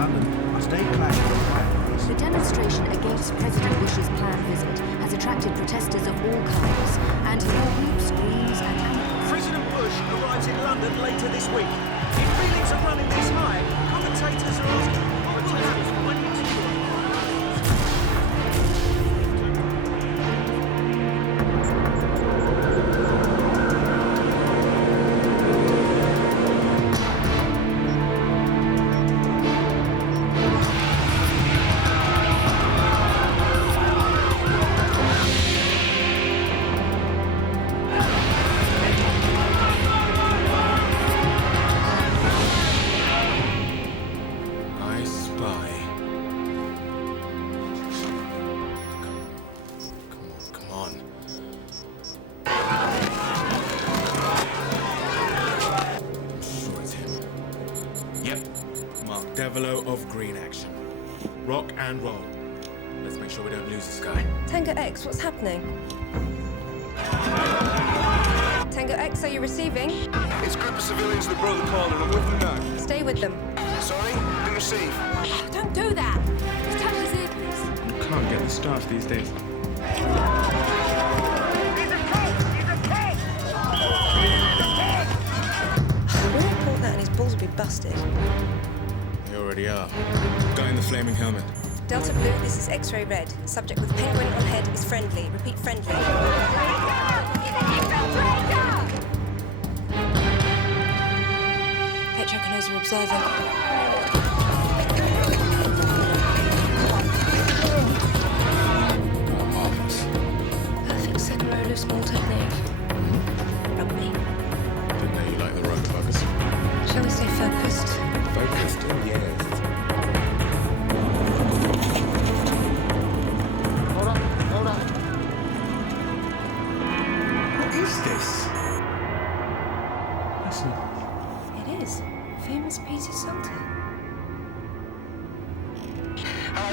London are staying clashing with rivalries. The demonstration against President Bush's planned visit has attracted protesters of all kinds, and more groups, Greens and anarchists. President Bush arrives in London later this week. If feelings are running this high, commentators are asking what will happen when you see them. Of green action. Rock and roll. Let's make sure we don't lose this guy. Tango X, what's happening? Tango X, are you receiving? It's a group of civilians that broke the call and I'm with them now. Stay with them. Sorry? Didn't receive. Don't do that! Just touch his ear, please. You can't get the staff these days. He's a cop! He's a cop! We'll report that and his balls will be busted. They already are. Guy in the flaming helmet. Delta Blue, this is X-ray Red. Subject with penguin on head is friendly. Repeat, friendly. Petro knows we're observing. Marvelous. Perfect Segarolo small technique. Rugby. Didn't know you like the rugby buggers. Shall we say focused? Focused? Oh, yes. Hold on. What is this? Listen. It is. Famous Peter Salter.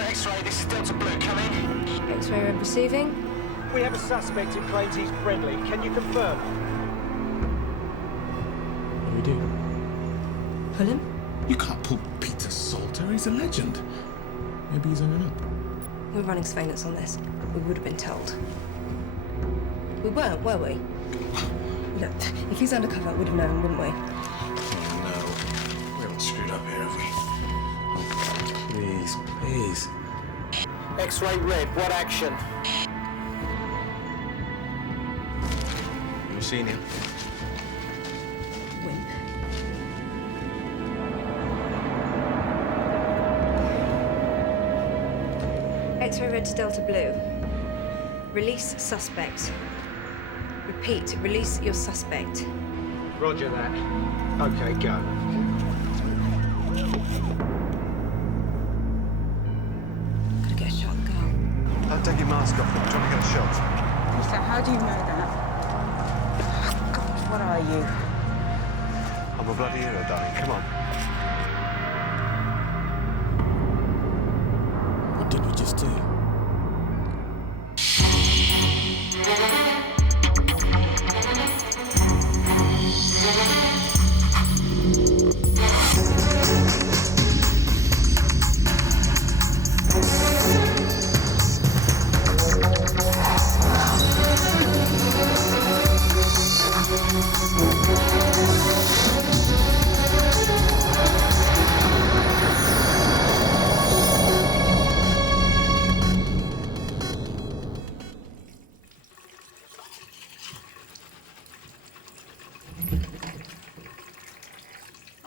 X-ray, this is Delta Blue, come in. X-ray Red receiving. We have a suspect who claims he's friendly. Can you confirm? What do we do? Pull him? You can't pull Peter Salter. He's a legend. Maybe he's owning up. We're running surveillance on this. We would have been told. We weren't, were we? Look, if he's undercover, we'd have known, wouldn't we? Oh, no. We haven't screwed up here, have we? Oh, please. X-ray Red, what action? You've seen him. Wimp. X-ray Red to Delta Blue. Release suspect. Repeat, release your suspect. Roger that. Okay, go. Gotta get a shot at the girl. Don't take your mask off. I'm trying to get a shot. Peter, how do you know that? God, what are you? I'm a bloody hero, darling. Come on. What did we just do?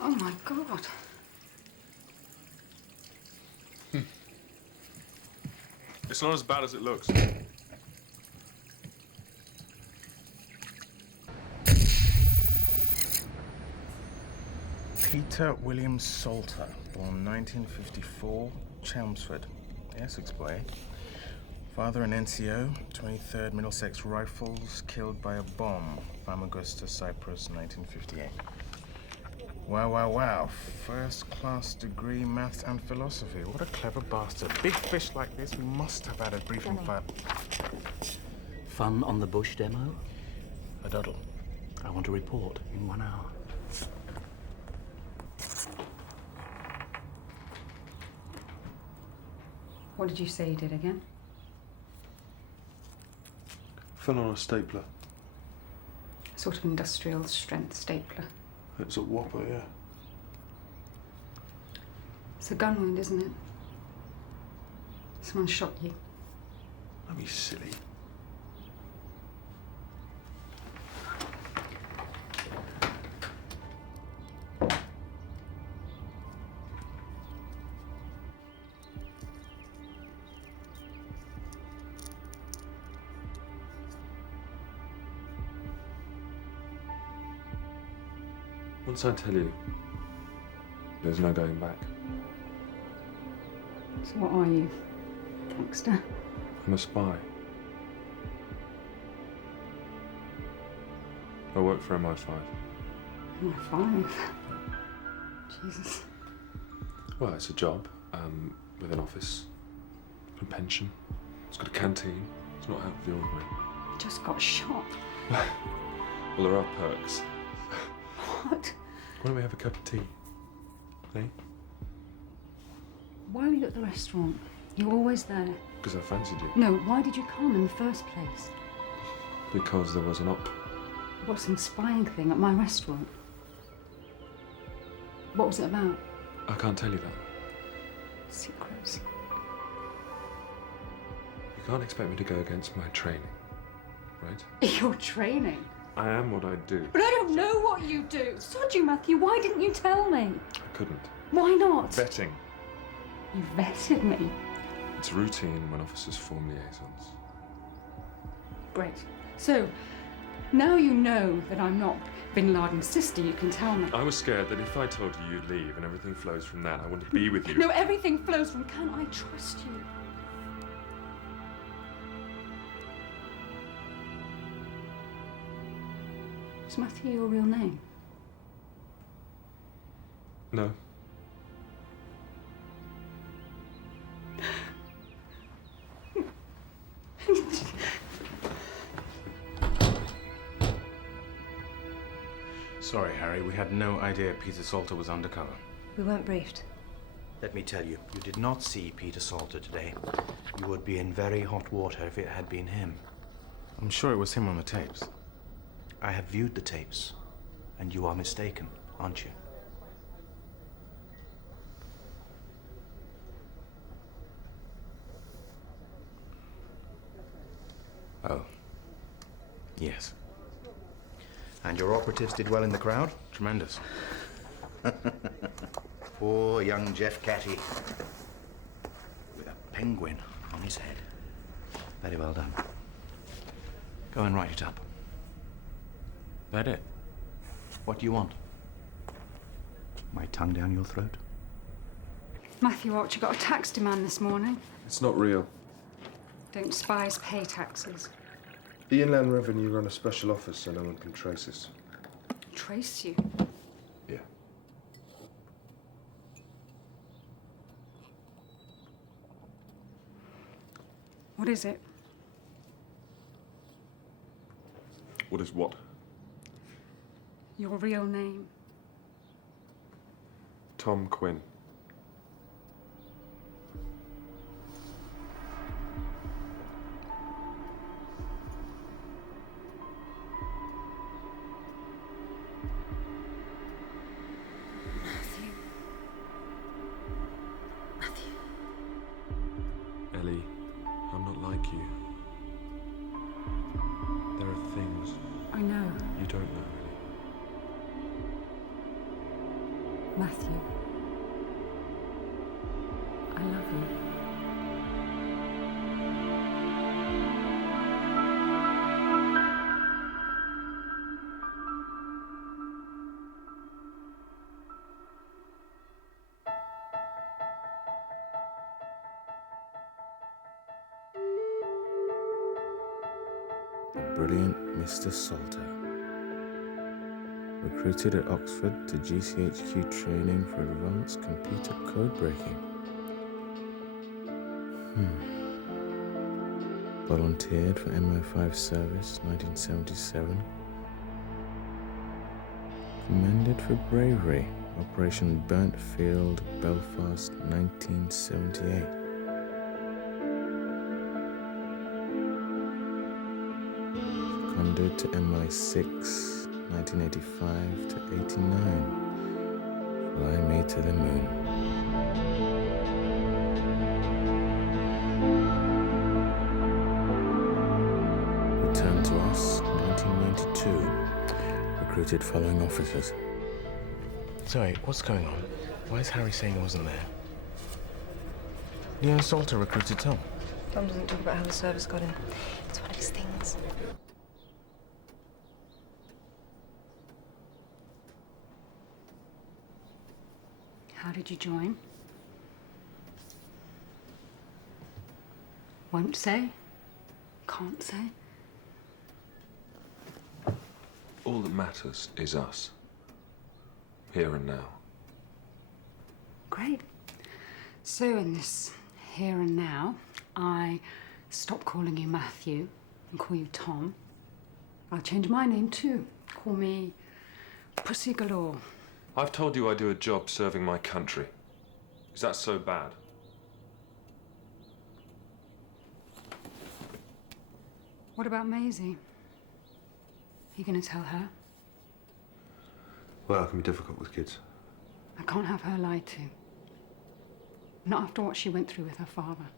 Oh my God. It's not as bad as it looks. Peter William Salter, born 1954, Chelmsford, Essex boy. Father an NCO, 23rd Middlesex Rifles, killed by a bomb, Famagusta, Cyprus, 1958. Wow. First class degree, maths and philosophy. What a clever bastard. Big fish like this, we must have had a briefing file. Fun on the Bush demo? A doddle. I want a report in 1 hour. What did you say you did again? Fell on a stapler. A sort of industrial strength stapler. It's a whopper, yeah. It's a gun wound, isn't it? Someone shot you. Don't be silly. Once I tell you, there's no going back. So what are you? Gangster? I'm a spy. I work for MI5. MI5? Jesus. Well, it's a job, with an office, a pension. It's got a canteen. It's not out of the ordinary. You just got shot. Well, there are perks. What? Why don't we have a cup of tea? Eh? Why were you at the restaurant? You're always there. Because I fancied you. No, why did you come in the first place? Because there was an op. What, some spying thing at my restaurant? What was it about? I can't tell you that. Secrets. You can't expect me to go against my training, right? Your training? I am what I do. But I don't know what you do. Sod you, Matthew, why didn't you tell me? I couldn't. Why not? Vetting. You vetted me. It's routine when officers form liaisons. Great. So, now you know that I'm not Bin Laden's sister, you can tell me. I was scared that if I told you you'd leave and everything flows from that, I wouldn't be with you. No, everything flows from, can I trust you? Is Matthew your real name? No. Sorry, Harry, we had no idea Peter Salter was undercover. We weren't briefed. Let me tell you, you did not see Peter Salter today. You would be in very hot water if it had been him. I'm sure it was him on the tapes. I have viewed the tapes, and you are mistaken, aren't you? Oh. Yes. And your operatives did well in the crowd? Tremendous. Poor young Jeff Catty. With a penguin on his head. Very well done. Go and write it up. That it? What do you want? My tongue down your throat? Matthew Archer got a tax demand this morning. It's not real. Don't spies pay taxes? The Inland Revenue run a special office so no one can trace us. Trace you? Yeah. What is it? What is what? Your real name? Tom Quinn. Matthew. Ellie, I'm not like you. There are things I know. you don't know, Ellie. Matthew. I love you. The brilliant Mr. Salter. Recruited at Oxford to GCHQ training for advanced computer code breaking. Volunteered for MI5 service, 1977. Commended for bravery, Operation Burnt Field, Belfast, 1978. 200 to MI6, 1985 to 89. Fly me to the moon. Returned to us, 1992. Recruited following officers. Sorry, what's going on? Why is Harry saying he wasn't there? Leon Salter recruited Tom. Tom doesn't talk about how the service got in. It's one of his things. How did you join? Won't say? Can't say? All that matters is us. Here and now. Great. So in this here and now, I stop calling you Matthew and call you Tom. I'll change my name too. Call me Pussy Galore. I've told you I do a job serving my country. Is that so bad? What about Maisie? You gonna tell her? Well, it can be difficult with kids. I can't have her lied to. Not after what she went through with her father.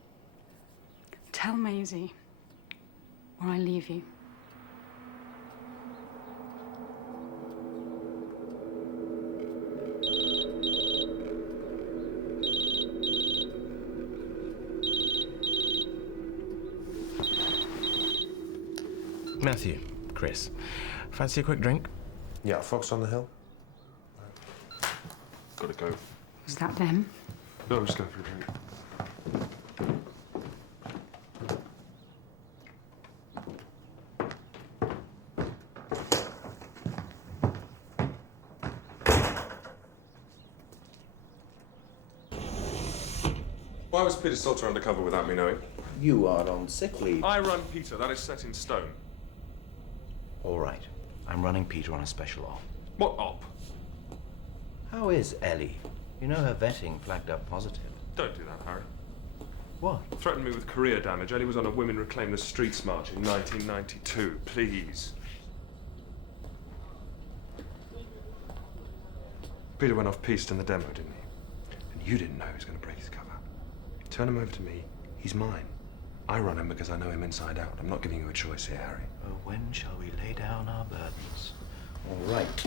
Tell Maisie, or I leave you. Matthew, Chris, fancy a quick drink? Yeah, Fox on the Hill. Gotta go. Was that them? No, I'm just going for a drink. Why was Peter Salter undercover without me knowing? You are on sick leave. I run Peter. That is set in stone. All right. I'm running Peter on a special op. What op? How is Ellie? You know her vetting flagged up positive. Don't do that, Harry. What? Threatened me with career damage. Ellie was on a Women Reclaim the Streets march in 1992. Please. Peter went off-piste in the demo, didn't he? And you didn't know he was going to break his cover. Turn him over to me. He's mine. I run him because I know him inside out. I'm not giving you a choice here, Harry. Well, when shall we lay down our burdens? All right.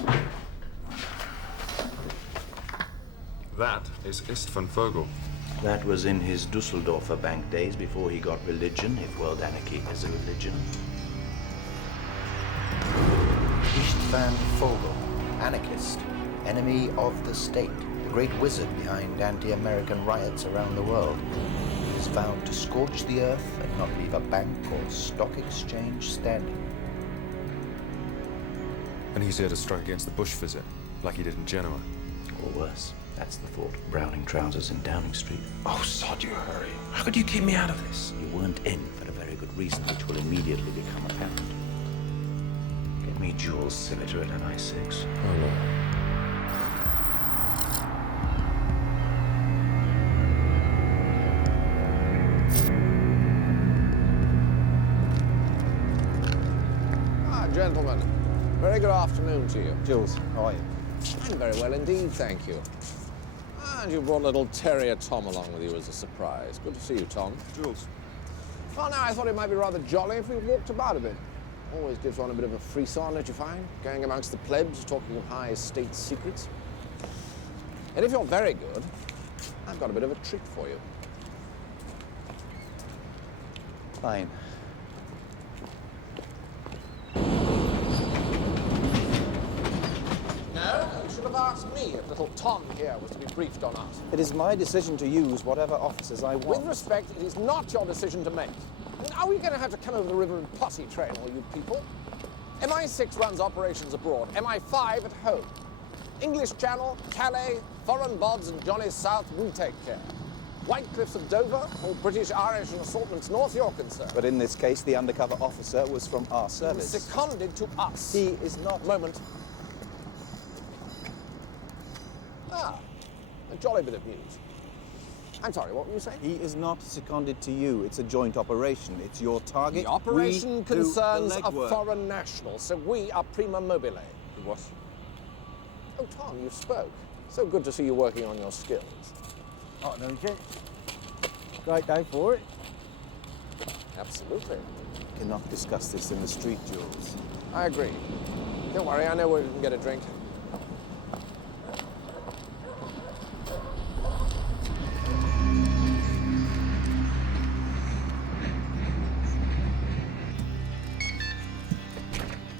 That is Istvan Vogel. That was in his Dusseldorfer bank days before he got religion, if world anarchy is a religion. Istvan Vogel, anarchist, enemy of the state, the great wizard behind anti-American riots around the world. He is vowed to scorch the earth and not leave a bank or stock exchange standing. And he's here to strike against the Bush visit, like he did in Genoa. Or worse. That's the thought. Browning trousers in Downing Street. Oh, sod you, Harry. How could you keep me out of this? You weren't in for a very good reason, which will immediately become apparent. Get me Jules Civitar at MI6. Oh, no. Gentlemen, very good afternoon to you. Jules, how are you? I'm very well indeed, thank you. And you brought little terrier Tom along with you as a surprise. Good to see you, Tom. Jules. Well, now, I thought it might be rather jolly if we walked about a bit. Always gives one a bit of a frisson, don't you find? Going amongst the plebs, talking of high state secrets. And if you're very good, I've got a bit of a treat for you. Fine. No, you should have asked me if little Tom here was to be briefed or not. It is my decision to use whatever officers I want. With respect, it is not your decision to make. And are we going to have to come over the river and potty train all you people? MI6 runs operations abroad, MI5 at home. English Channel, Calais, foreign bods and Johnny South, we take care. White Cliffs of Dover, all British, Irish and assortments north, you're concerned. But in this case, the undercover officer was from our service. He was seconded to us. He is not... Moment. Ah, a jolly bit of news. I'm sorry, what were you saying? He is not seconded to you. It's a joint operation. It's your target. The operation We concerns do the a legwork. foreign national, so we are prima mobile. What? Oh, Tom, you spoke. So good to see you working on your skills. Oh, don't you? Great day for it. Absolutely. Cannot discuss this in the street, Jules. I agree. Don't worry, I know where we can get a drink.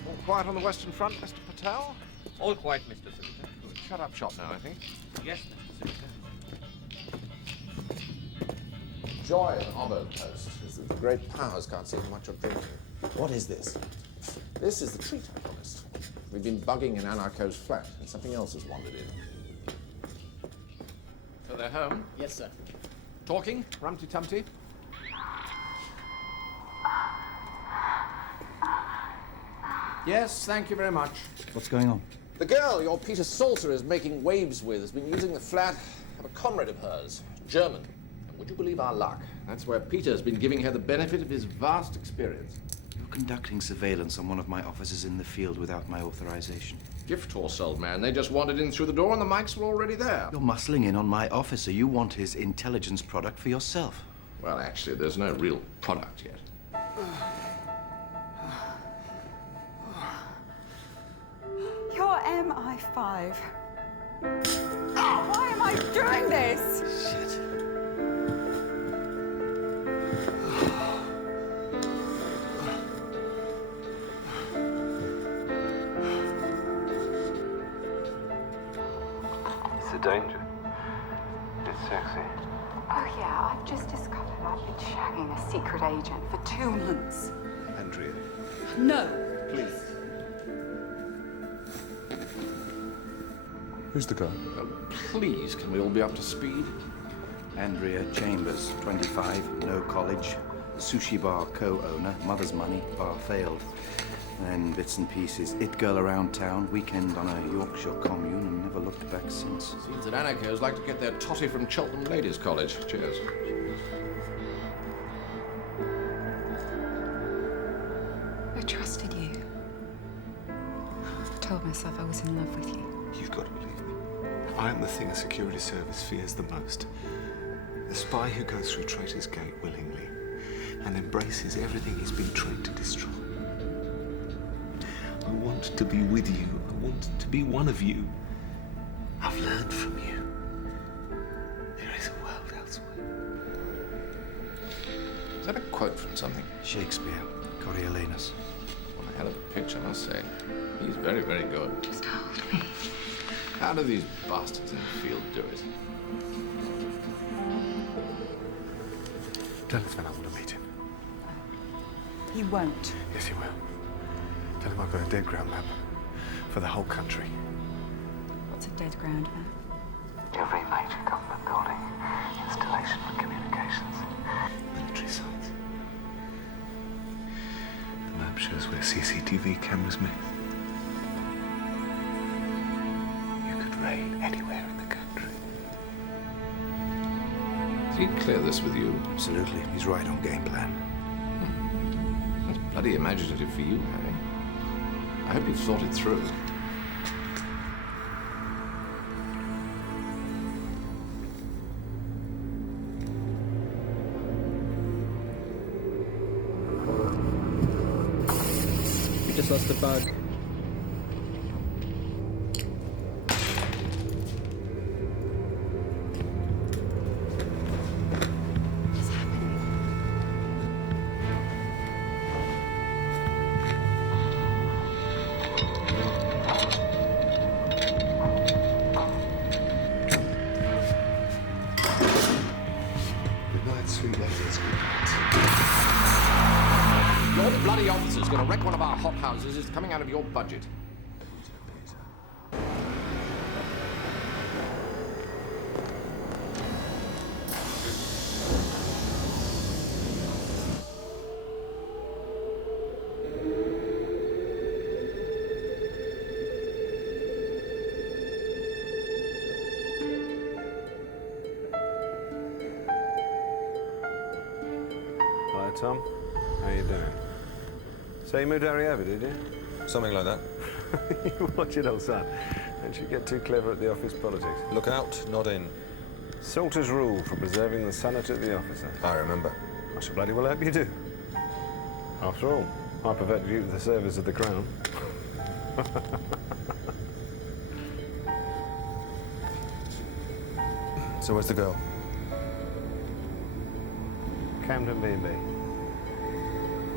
All quiet on the Western Front, Mr. Patel? All quiet, Mr. Senator. Shut up shop now, I think. Yes, Mr. Senator. Joy in Obo Post is that the great powers can't see much of drinking. What is this? This is the treat I promised. We've been bugging in Anarcho's flat, and something else has wandered in. So they're home? Yes, sir. Talking? Rumty-tumty? Yes, thank you very much. What's going on? The girl your Peter Salter is making waves with has been using the flat of a comrade of hers, German. And would you believe our luck? That's where Peter's been giving her the benefit of his vast experience. You're conducting surveillance on one of my officers in the field without my authorization. Gift horse, old man. They just wandered in through the door and the mics were already there. You're muscling in on my officer. You want his intelligence product for yourself. Well, actually, there's no real product yet. You're MI5. Why am I doing this? Shit. It's a danger. It's sexy. Oh yeah, I've just discovered I've been shagging a secret agent for 2 months. Andrea. No. Please. Who's the guy? Please, can we all be up to speed? Andrea Chambers, 25, no college, sushi bar co-owner, mother's money, bar failed. Then bits and pieces, it girl around town, weekend on a Yorkshire commune, and never looked back since. Seems that anarchos like to get their totty from Cheltenham Ladies' College. Cheers. I trusted you. I told myself I was in love with you. You've got to believe me. I am the thing a security service fears the most. The spy who goes through Traitor's Gate willingly and embraces everything he's been trained to destroy. I want to be with you. I want to be one of you. I've learned from you. There is a world elsewhere. Is that a quote from something? Shakespeare, Coriolanus. Well, a hell of a pitch, I must say. He's very, very good. Just hold me. How do these bastards in the field do it? Tell us when I want to meet him. He won't. Yes, he will. Tell him I've got a dead ground map for the whole country. What's a dead ground map? Every major government building, installation for communications, Military sites. The map shows where CCTV cameras miss. You could raid anywhere in the country. Did he clear this with you? Absolutely, he's right on game plan. That's bloody imaginative for you, Harry. I hope you've thought it through. We just lost a bug. What's happening? Good night, sweet ladies. Your bloody officer's gonna wreck one of our hothouses. It's coming out of your budget. Tom. How you doing? So you moved Harry over, did you? Something like that. You watch it, old son. Don't you get too clever at the office politics. Look out, not in. Salter's rule for preserving the sanity of the officer. I remember. I should bloody well hope you do. After all, I perverted you to the service of the Crown. So where's the girl? Camden B&B.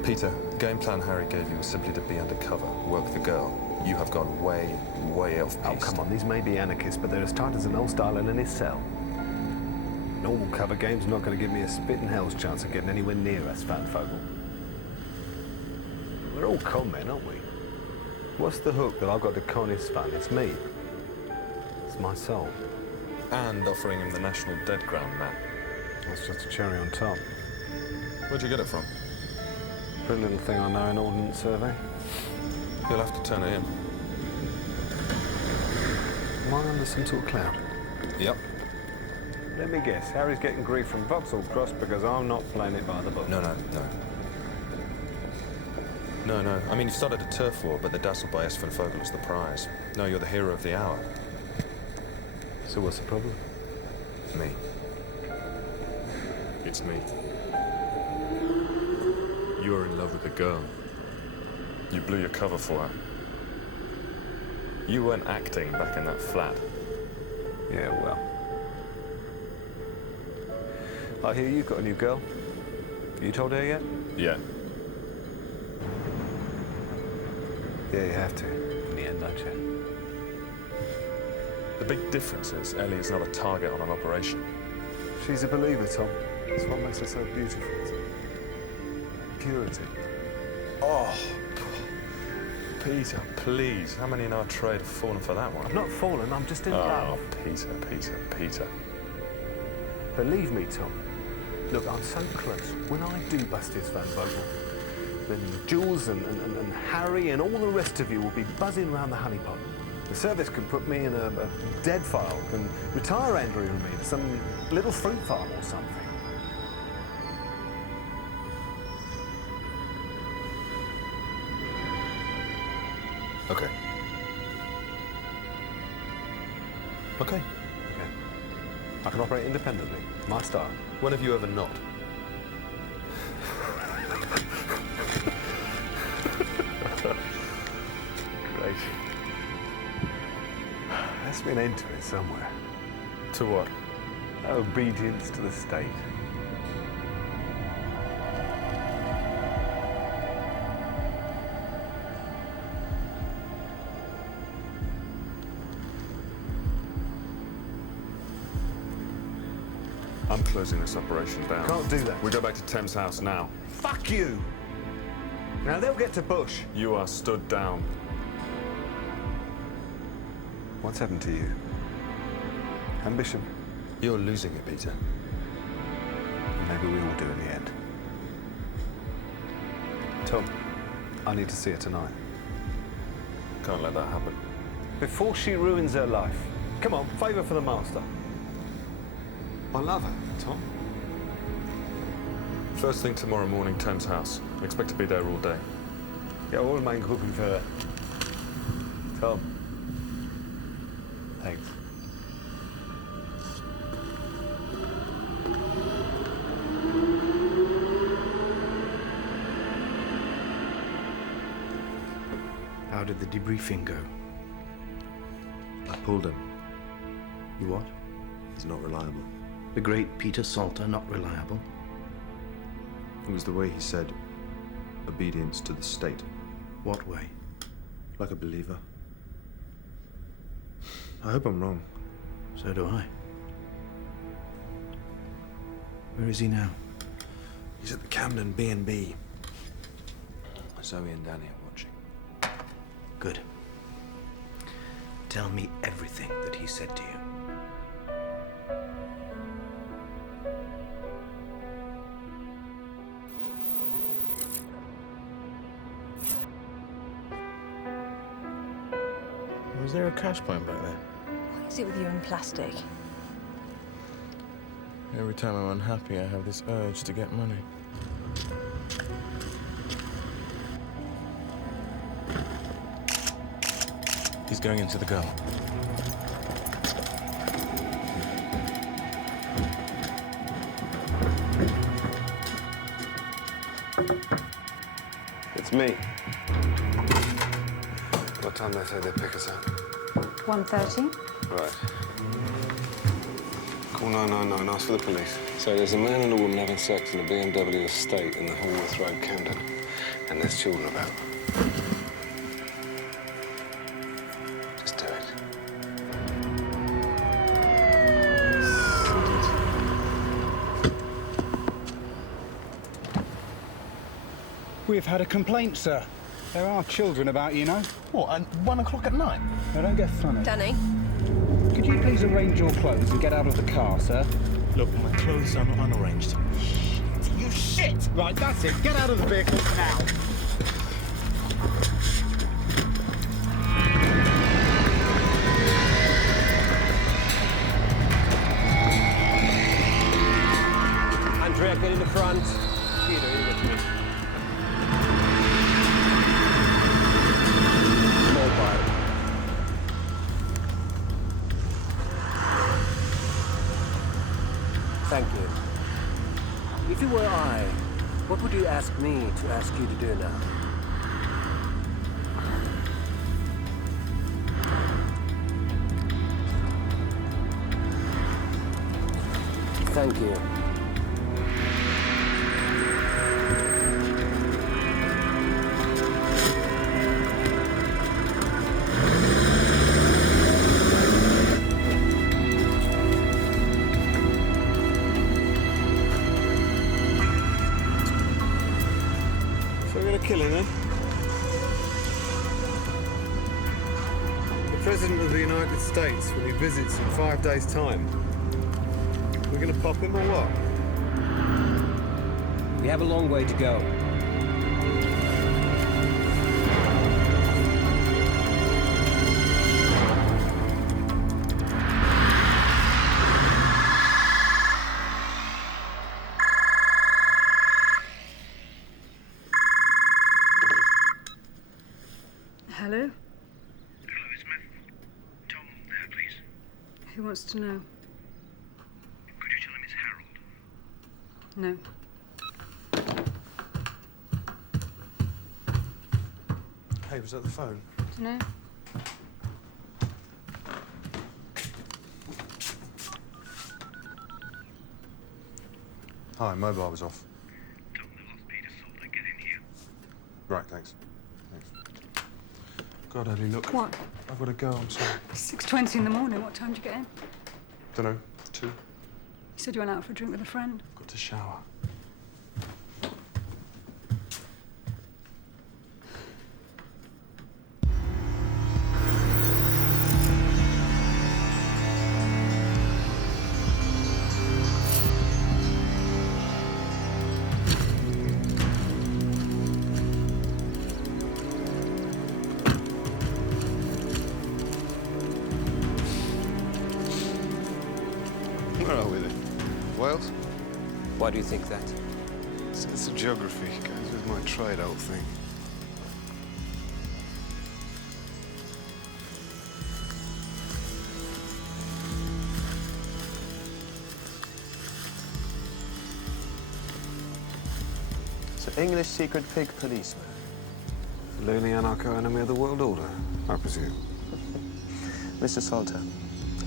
Peter, the game plan Harry gave you was simply to be undercover, work the girl. You have gone way, way off-piste. Oh, come on, these may be anarchists, but they're as tight as an old Stalin in his cell. Normal cover game's not going to give me a spit in hell's chance of getting anywhere near us, Van Fogel. We're all con men, aren't we? What's the hook that I've got to con his fun? It's me. It's my soul. And offering him the National Dead Ground map. That's just a cherry on top. Where'd you get it from? Pretty little thing I know in Ordnance Survey. You'll have to turn it in. Am I under some sort of cloud? Yep. Let me guess, Harry's getting grief from Vauxhall Cross because I'm not playing it by the book. No. I mean, you've started a turf war, but the dazzled by S. Van Fogel is the prize. No, you're the hero of the hour. So what's the problem? Me. It's me. You're in love with the girl. You blew your cover for her. You weren't acting back in that flat. Yeah, well. I hear you've got a new girl. You told her yet? Yeah. Yeah, you have to. In the end, don't you? The big difference is Ellie is not a target on an operation. She's a believer, Tom. That's what makes her so beautiful. Purity. Oh, Peter, please. How many in our trade have fallen for that one? I've not fallen, I'm just in love. Oh, Peter. Believe me, Tom. Look, I'm so close. When I do bust his Van Vogel, then Jules and Harry and all the rest of you will be buzzing around the honeypot. The service can put me in a dead file, can retire Andrew and me to some little fruit farm or something. Okay. I can operate independently. My style. When have you ever not? Great. Let's be an end to it somewhere. To what? Obedience to the state. I'm closing this operation down. Can't do that. We go back to Thames House now. Fuck you! Now they'll get to Bush. You are stood down. What's happened to you? Ambition? You're losing it, Peter. Maybe we all do in the end. Tom, I need to see her tonight. Can't let that happen. Before she ruins her life. Come on, favour for the master. I love her, Tom. First thing tomorrow morning, Thames House. Expect to be there all day. Ja, hoor, mijn groepje ver. Tom. Thanks. How did the debriefing go? I pulled him. You what? He's not reliable. The great Peter Salter not reliable? It was the way he said obedience to the state. What way? Like a believer. I hope I'm wrong. So do I. Where is he now? He's at the Camden B&B. Zoe and Danny are watching. Good. Tell me everything that he said to you. Was there a cash point back there? What is it with you and plastic? Every time I'm unhappy, I have this urge to get money. He's going into the girl. It's me. What time they say they pick us up? 1:30. Right. Call 999, ask for the police. So there's a man and a woman having sex in a BMW estate in the Hallworth Road, Camden. And there's children about. Just do it. We've had a complaint, sir. There are children about, you know. What, at 1 o'clock at night? Now, don't get funny. Danny? Could you please arrange your clothes and get out of the car, sir? Look, my clothes are not unarranged. You shit! Right, that's it. Get out of the vehicle now. Andrea, get in the front. Peter, in with me. Mobile. Thank you. If you were I, what would you ask me to ask you to do now? Thank you. Kill him, then. The President of the United States, when he visits in 5 days' time. We're going to pop him or what? We have a long way to go. Hello? Hello, it's Smith. Tom, there, please. Who wants to know? Could you tell him it's Harold? No. Hey, was that the phone? Dunno. Hi, mobile was off. Tell them the lost Peter Salter. Get in here. Right, thanks. God, Ellie, look. What? I've got to go, I'm sorry. 6:20 in the morning. What time did you get in? Dunno, 2. You said you went out for a drink with a friend. Got to shower. Where are we then? Wales? Why do you think that? Sense of geography goes with my trade, old thing. So English secret pig policeman. Loony anarcho-enemy of the world order, I presume. Mr. Salter,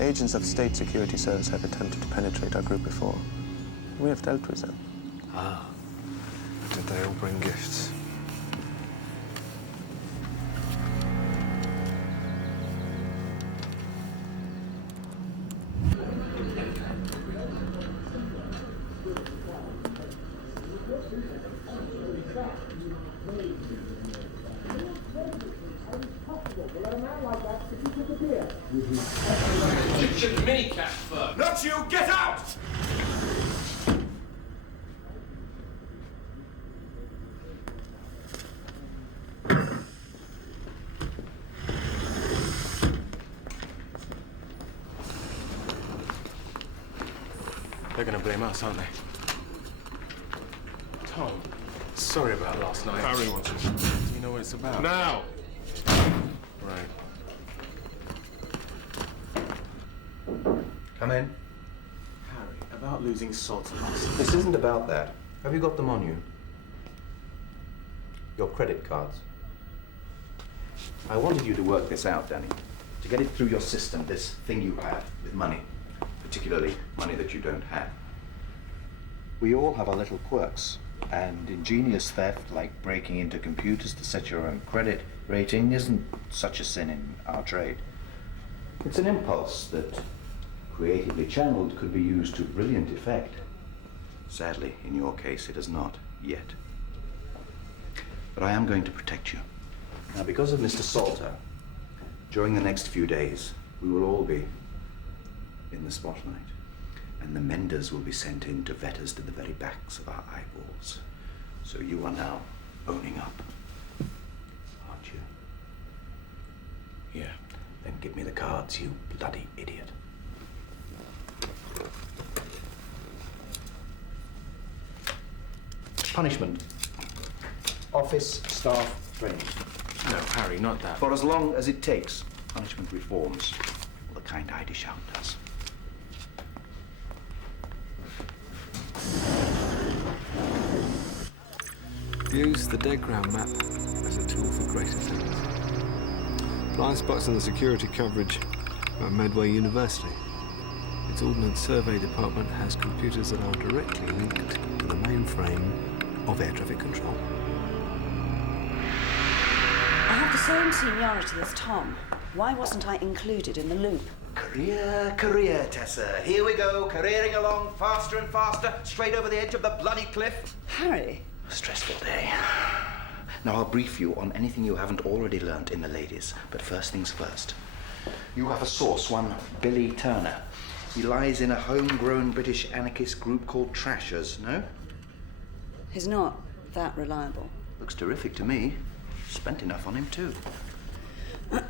agents of State Security Service have attempted to penetrate our group before. We have dealt with them. Ah. Did they all bring gifts? Not you! Get out! They're going to blame us, aren't they? Tom, sorry about last night. Harry wants us. Do you know what it's about? Now! Right. Come in. Harry, about losing Salter. This isn't about that. Have you got them on you? Your credit cards. I wanted you to work this out, Danny. To get it through your system, this thing you have with money. Particularly money that you don't have. We all have our little quirks. And ingenious theft, like breaking into computers to set your own credit rating, isn't such a sin in our trade. It's an impulse that, creatively channeled, could be used to brilliant effect. Sadly, in your case, it has not yet. But I am going to protect you. Now, because of Mr. Salter, during the next few days, we will all be in the spotlight. And the menders will be sent in to vet us to the very backs of our eyeballs. So you are now owning up, aren't you? Yeah. Then give me the cards, you bloody idiot. Punishment. Office staff training. No, Harry, not that. For as long as it takes. Punishment reforms. The kind I dish out does. Use the dead ground map as a tool for greater things. Blind spots in the security coverage at Medway University. Its Ordnance Survey Department has computers that are directly linked to the mainframe of air traffic control. I have the same seniority as Tom. Why wasn't I included in the loop? Career, Tessa. Here we go, careering along faster and faster, straight over the edge of the bloody cliff. Harry. A stressful day. Now, I'll brief you on anything you haven't already learnt in the ladies. But first things first. You have a source, one Billy Turner. He lies in a homegrown British anarchist group called Trashers, no? He's not that reliable. Looks terrific to me. Spent enough on him, too. I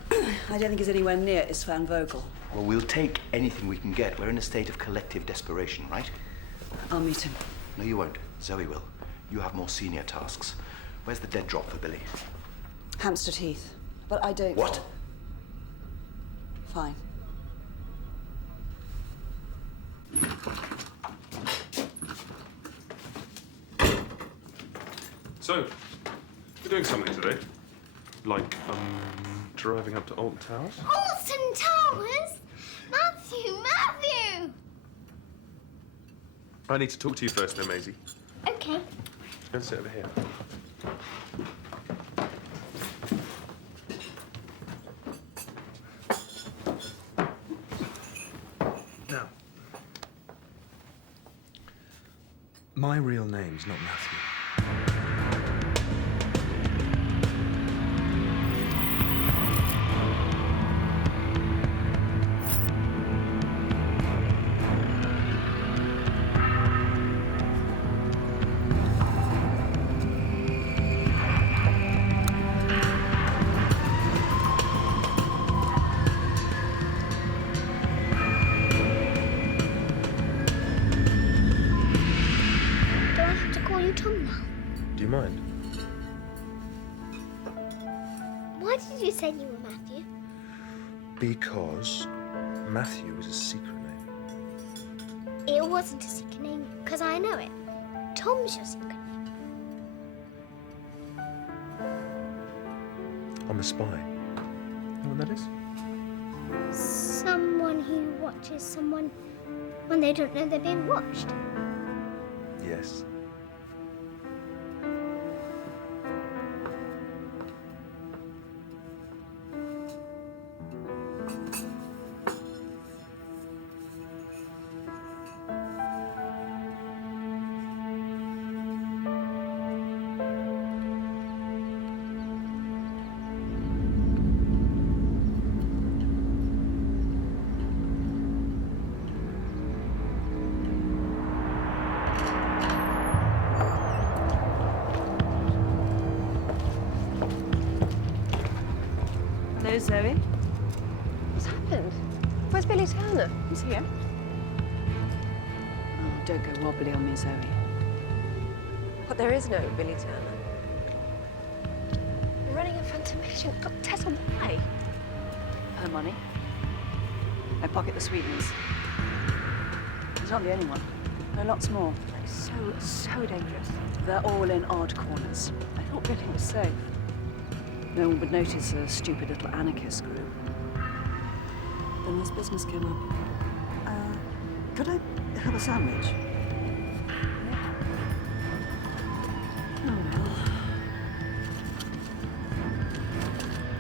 don't think he's anywhere near Isfan Vogel. Well, we'll take anything we can get. We're in a state of collective desperation, right? I'll meet him. No, you won't. Zoe will. You have more senior tasks. Where's the dead drop for Billy? Hampstead Heath. But I don't... What? Fine. So, you're doing something today? Like, driving up to Alton Towers? Alton Towers? Matthew! I need to talk to you first, though, Maisie. Okay. Go and sit over here. Now, my real name's not Matthew. Do you mind? Why did you say you were Matthew? Because Matthew is a secret name. It wasn't a secret name, because I know it. Tom's your secret name. I'm a spy. You know what that is? Someone who watches someone when they don't know they're being watched. Yes. Hello, Zoe. What's happened? Where's Billy Turner? He's here. Oh, don't go wobbly on me, Zoe. But there is no Billy Turner. We're running a phantom mission. Got Tessa, why? Her money. I pocket the sweetens. can't be anyone. There are lots more. So dangerous. They're all in odd corners. I thought Britain was safe. No one would notice a stupid little anarchist group. Then this business came up. Could I have a sandwich? Oh well.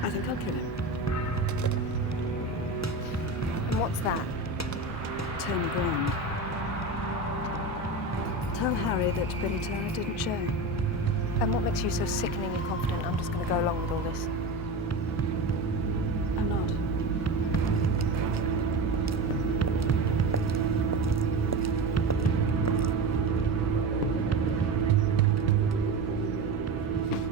I think I'll kill him. And what's that? 10 grand. Tell Harry that Billy Turner didn't show. And what makes you so sickeningly confident I'm just going to go along with all this? I'm not.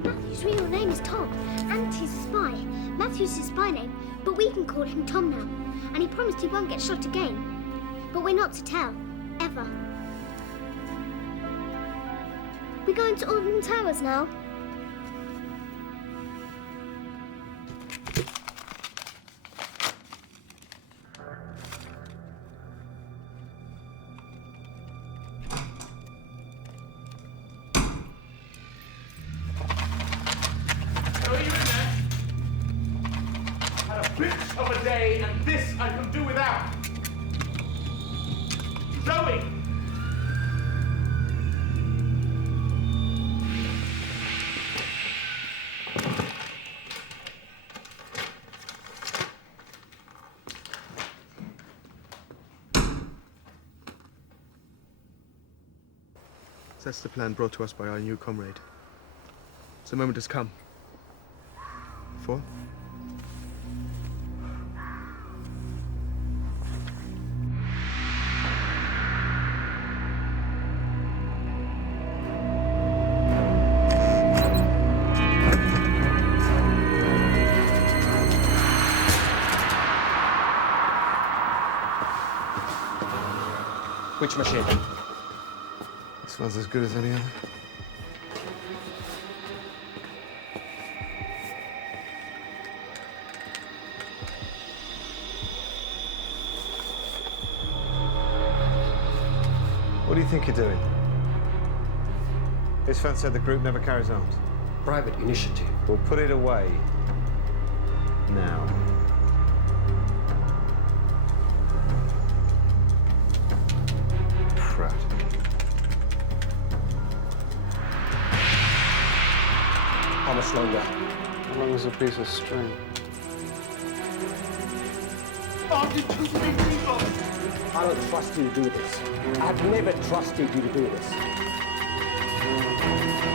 Matthew's real name is Tom, and he's a spy. Matthew's his spy name, but we can call him Tom now. And he promised he won't get shot again. But we're not to tell, ever. We're going to Alden Towers now. Bitch of a day, and this I can do without. Zoe! That's the plan brought to us by our new comrade. The moment has come. For? Which machine? This one's as good as any other. What do you think you're doing? This fan said the group never carries arms. Private initiative. We'll put it away. Now. Prat. How much longer? How long is a piece of string? I don't trust you to do this. I've never trusted you to do this.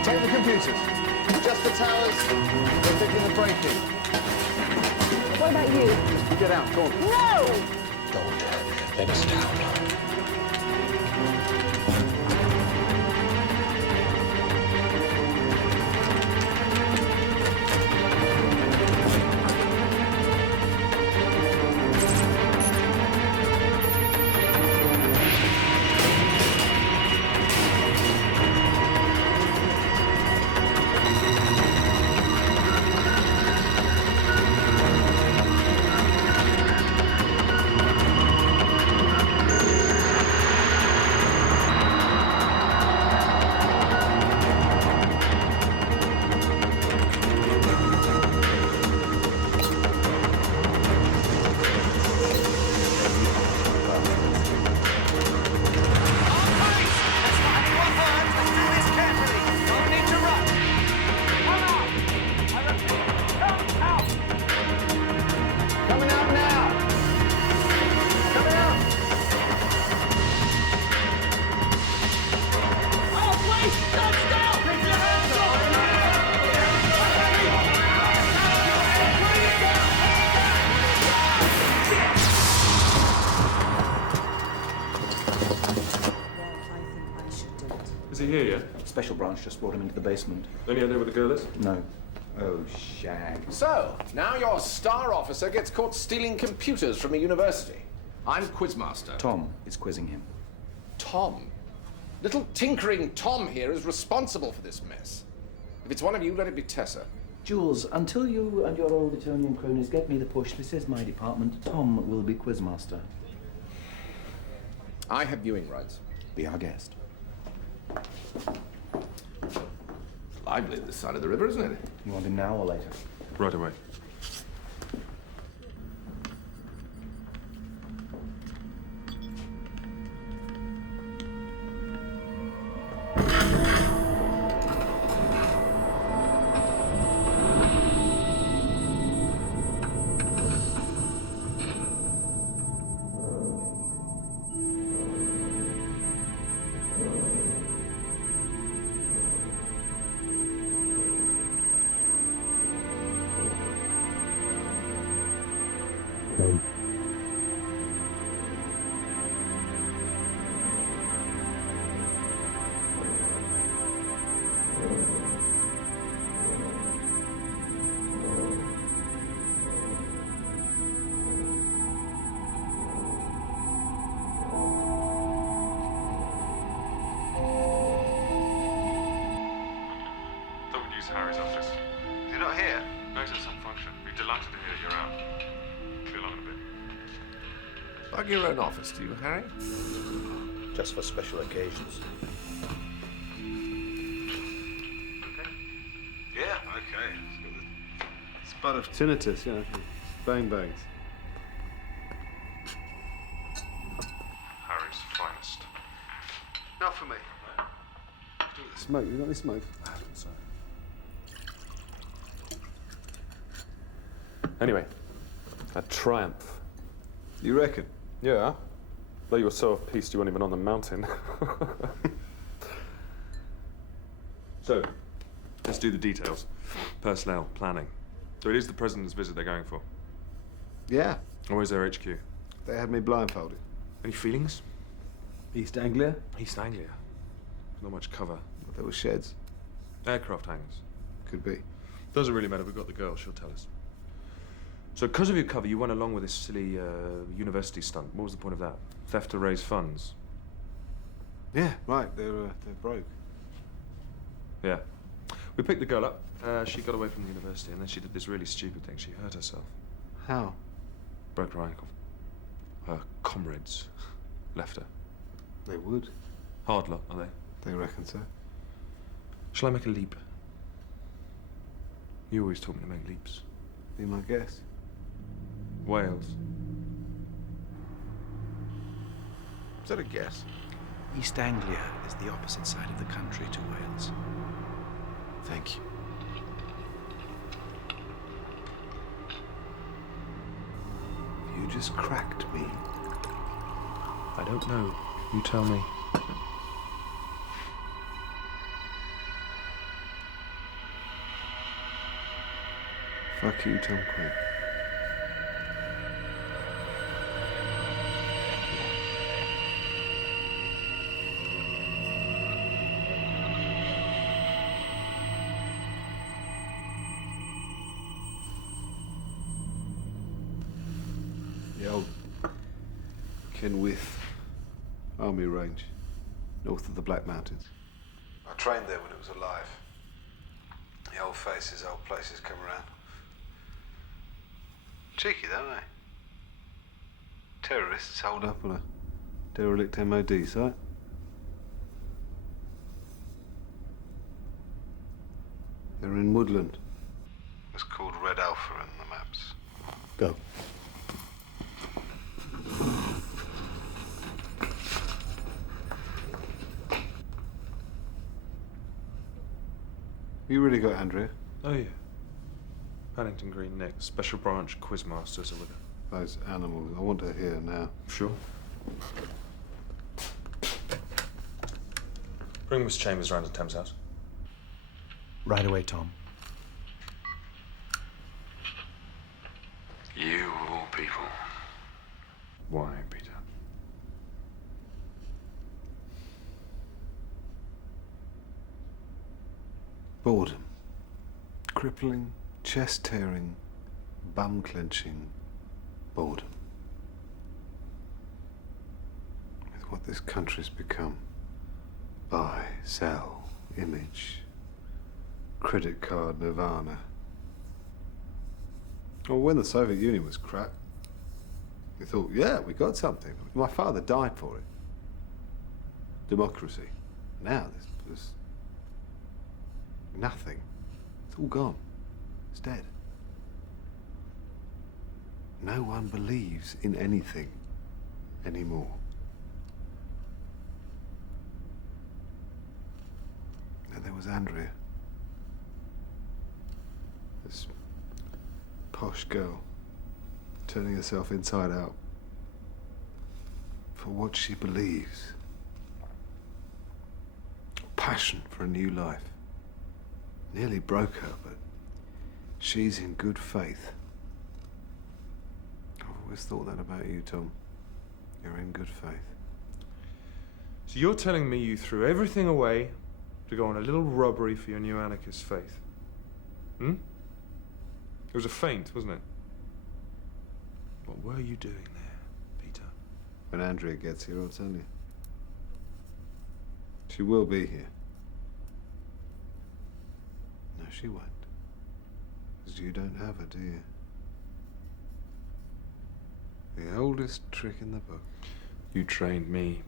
Take the computers. Just the towers. We're taking the break-in. What about you? You get out, go on. No! Don't let us down. Is he here yet? Special branch just brought him into the basement. Any idea where the girl is? No. Oh, shag. So, now your star officer gets caught stealing computers from a university. I'm Quizmaster. Tom is quizzing him. Tom? Little tinkering Tom here is responsible for this mess. If it's one of you, let it be Tessa. Jules, until you and your old Etonian cronies get me the push, this is my department. Tom will be quizmaster. I have viewing rights. Be our guest. Lively this side of the river, isn't it? You want him now or later? Right away. Harry's office. Is he not here? No, he's at some function. We're delighted to hear you're out. Be along in a bit. Like your own office, do you, Harry? Just for special occasions. Yeah, okay. Spud of tinnitus, yeah. Bang bangs. Harry's finest. Not for me. Smoke, you got any smoke? Sorry. Anyway, a triumph. You reckon? Yeah. Though you were so off-piste you weren't even on the mountain. So, let's do the details. Personnel, planning. So it is the President's visit they're going for? Yeah. Or is there HQ? They had me blindfolded. Any feelings? East Anglia? East Anglia. Not much cover. There were sheds. Aircraft hangars. Could be. Doesn't really matter. We've got the girl. She'll tell us. So, because of your cover, you went along with this silly university stunt. What was the point of that? Theft to raise funds? Yeah, right. They're broke. Yeah. We picked the girl up. She got away from the university, and then she did this really stupid thing. She hurt herself. How? Broke her ankle. Her comrades left her. They would. Hard lot, are they? They reckon so. Shall I make a leap? You always taught me to make leaps. Be my guess. Wales. Is that a guess? East Anglia is the opposite side of the country to Wales. Thank you. You just cracked me. I don't know. You tell me. Fuck you, Tom Quinn. The old Kenwith Army Range, north of the Black Mountains. I trained there when it was alive. The old faces, old places come around. Cheeky, don't they? Terrorists hold up on a derelict MOD site. They're in Woodland. It's called Red Alpha in the maps. Go. You really got Andrea? Oh, yeah. Paddington Green Nick, Special Branch Quizmasters are with her. Those animals. I want her here now. Sure. Bring Miss Chambers round to Thames House. Right away, Tom. You, of all people. Why, Peter? Boredom. Crippling, chest-tearing, bum-clenching boredom. With what this country's become. Buy, sell, image, credit card nirvana. Well, when the Soviet Union was crap, we thought, yeah, we got something. My father died for it. democracy. Now there's nothing. It's all gone. It's dead. No one believes in anything anymore. And there was Andrea. This posh girl, turning herself inside out for what she believes. Passion for a new life. Nearly broke her, but she's in good faith. I've always thought that about you, Tom. You're in good faith. So you're telling me you threw everything away to go on a little robbery for your new anarchist faith? Hmm? It was a feint, wasn't it? What were you doing there, Peter? When Andrea gets here, I'll tell you. She will be here. No, she won't. Because you don't have her, do you? The oldest trick in the book. You trained me.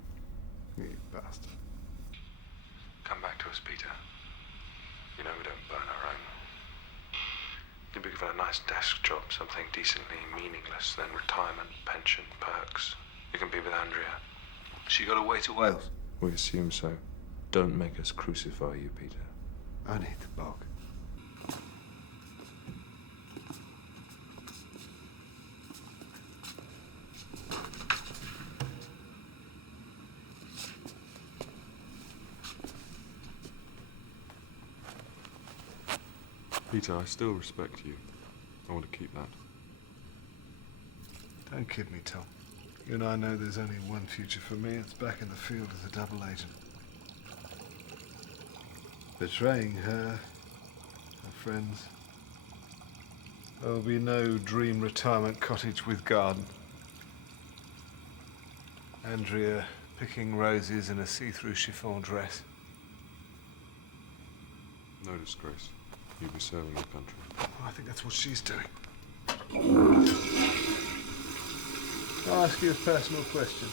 You bastard. Come back to us, Peter. You know we don't burn our own. You'll be given a nice desk job, something decently meaningless, then retirement, pension, perks. You can be with Andrea. She got away to Wales. We assume so. Don't make us crucify you, Peter. I need the bog. Peter, I still respect you. I want to keep that. Don't kid me, Tom. You and I know there's only one future for me. It's back in the field as a double agent. Betraying her, her friends. There'll be no dream retirement cottage with garden. Andrea picking roses in a see-through chiffon dress. No disgrace. You'll be serving your country. Oh, I think that's what she's doing. I'll ask you a personal question.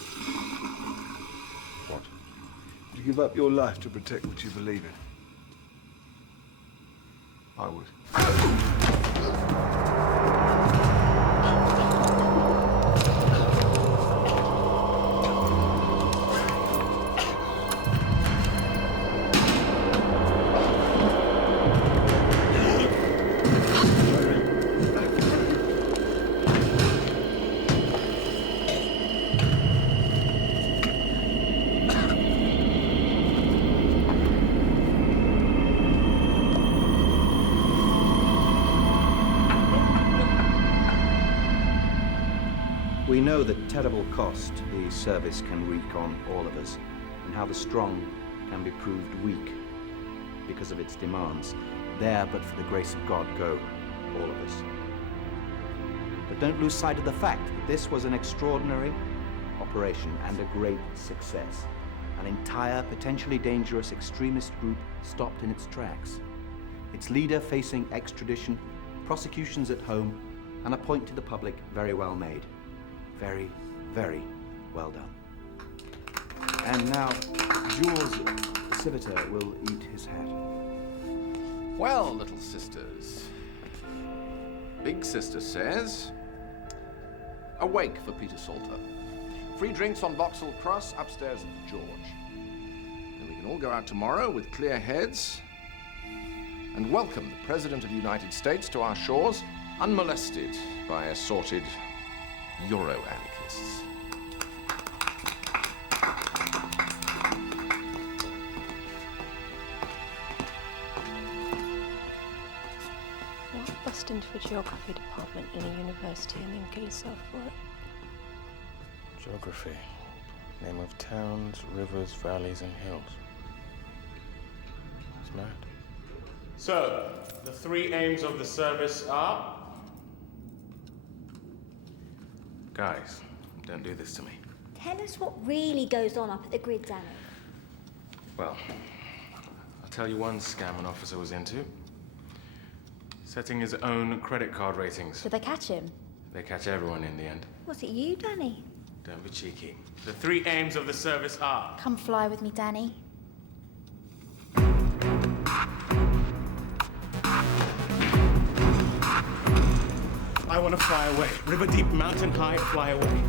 What? Would you give up your life to protect what you believe in? I would. We know the terrible cost the service can wreak on all of us, and how the strong can be proved weak because of its demands. There, but for the grace of God, go, all of us. But don't lose sight of the fact that this was an extraordinary operation and a great success. An entire, potentially dangerous extremist group stopped in its tracks. Its leader facing extradition, prosecutions at home, and a point to the public very well made. Very, very well done. And now, Jules Civitar will eat his hat. Well, little sisters. Big Sister says, awake for Peter Salter. Free drinks on Vauxhall Cross upstairs at the George. And we can all go out tomorrow with clear heads and welcome the President of the United States to our shores unmolested by assorted Euro-anarchists. What bust into a geography department in a university and then kill yourself for it? Geography. Name of towns, rivers, valleys, and hills. It's mad. So, the three aims of the service are? Guys, don't do this to me. Tell us what really goes on up at the grid, Danny. Well, I'll tell you one scam an officer was into. Setting his own credit card ratings. Did they catch him? They catch everyone in the end. Was it you, Danny? Don't be cheeky. The 3 aims of the service are... Come fly with me, Danny. I want to fly away. River deep, mountain high, fly away.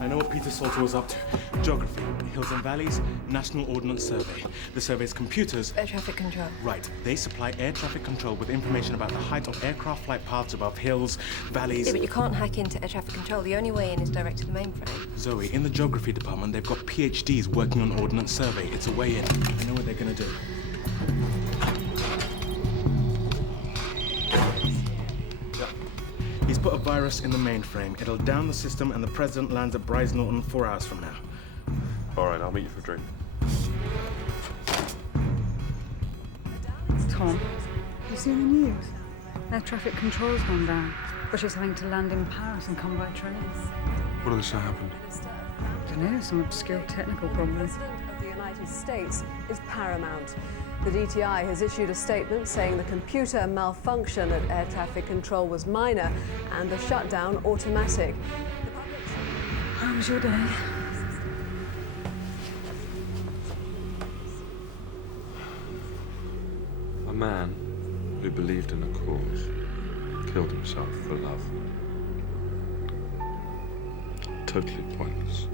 I know what Peter Salter was up to. Geography, hills and valleys, National Ordnance Survey. The survey's computers... Air traffic control. Right. They supply air traffic control with information about the height of aircraft flight paths above hills, valleys... Yeah, but you can't hack into air traffic control. The only way in is direct to the mainframe. Zoe, in the geography department, they've got PhDs working on Ordnance Survey. It's a way in. I know what they're going to do. He's put a virus in the mainframe. It'll down the system and the president lands at Bryce Norton 4 hours from now. All right, I'll meet you for a drink. Tom, you seen the news? Air traffic control's gone down. Bush is having to land in Paris and come by train. What did this happen? I don't know, some obscure technical problem. The President of the United States is paramount. The DTI has issued a statement saying the computer malfunction at air traffic control was minor and the shutdown automatic. How was your day? A man who believed in a cause killed himself for love. Totally pointless.